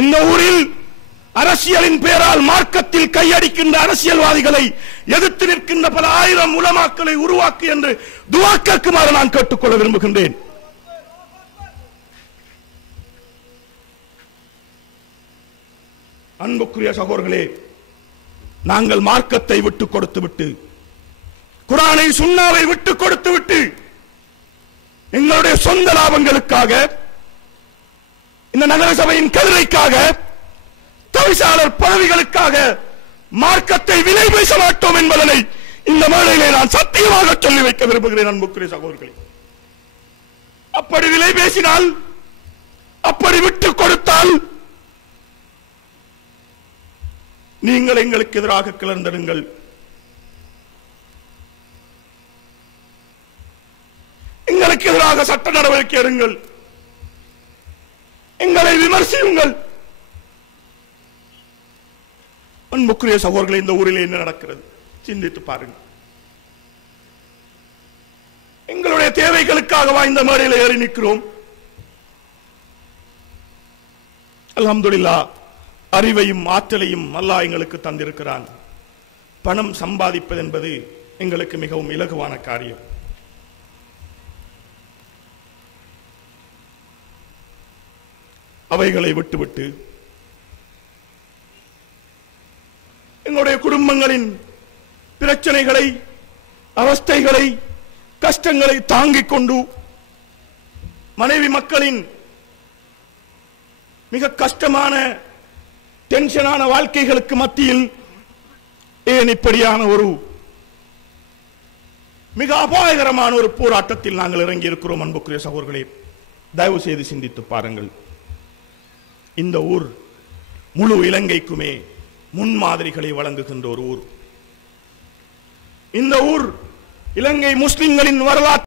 இந்த ஊரில் அரசியலின் பெயரால் மார்க்கத்தில் கையடிக்கின்ற அரசியல்வாதிகளை எதிர்த்து நிற்கின்ற பல ஆயிரம் உலமாக்களை உருவாக்கு என்று துஆ கேட்குமாறு நான் கேட்டுக்கொள்ள விரும்புகின்றேன். அன்புக்குரிய சகோதரர்களே, நாங்கள் மார்க்கத்தை விட்டுக் கொடுத்து விட்டு, குர்ஆனை சுன்னாவை விட்டுக் கொடுத்து விட்டு, எங்களுடைய சொந்த லாபங்களுக்காக, இந்த நகர சபையின் கதிரைக்காக, தவிசாளர் பதவிகளுக்காக மார்க்கத்தை விலை பேச மாட்டோம் என்பதனை இந்த மேடையிலே நான் சத்தியமாக சொல்லி வைக்க விரும்புகிறேன். அன்புக்குரிய சகோதரர்களே, அப்படி விலை பேசினால், அப்படி விட்டுக் கொடுத்தால் நீங்கள் எங்களுக்கு எதிராக கிளர்ந்தெடுங்கள். எங்களுக்கு எதிராக சட்ட நடவடிக்கை எடுங்கள், எங்களை விமர்சியுங்கள். அன்புக்குரிய சகோதரர்களே, இந்த ஊரில் என்ன நடக்கிறது சிந்தித்து பாருங்கள். எங்களுடைய தேவைகளுக்காக இந்த மேடையில் ஏறி நிற்கிறோம். அல்ஹம்துலில்லாஹ், அறிவையும் ஆற்றலையும் அல்லாஹ் எங்களுக்கு தந்திருக்கிறான். பணம் சம்பாதிப்பது என்பது எங்களுக்கு மிகவும் இலகுவான காரியம். அவைகளை விட்டுவிட்டு எங்களுடைய குடும்பங்களின் பிரச்சனைகளை, அவஸ்தைகளை, கஷ்டங்களை தாங்கிக் கொண்டு, மனைவி மக்களின் மிக கஷ்டமான டென்ஷனான வாழ்க்கைகளுக்கு மத்தியில் ஏன் இப்படியான ஒரு மிக அபாயகரமான ஒரு போராட்டத்தில் நாங்கள் இறங்கி இருக்கிறோம்? அன்புக்குரிய சகோதரர்களே, தயவு செய்து சிந்தித்து பாருங்கள். இந்த ஊர் முழு இலங்கைக்குமே முன்மாதிரிகளை வழங்குகின்ற ஒரு ஊர். இந்த ஊர் இலங்கை முஸ்லிம்களின் வரலாற்று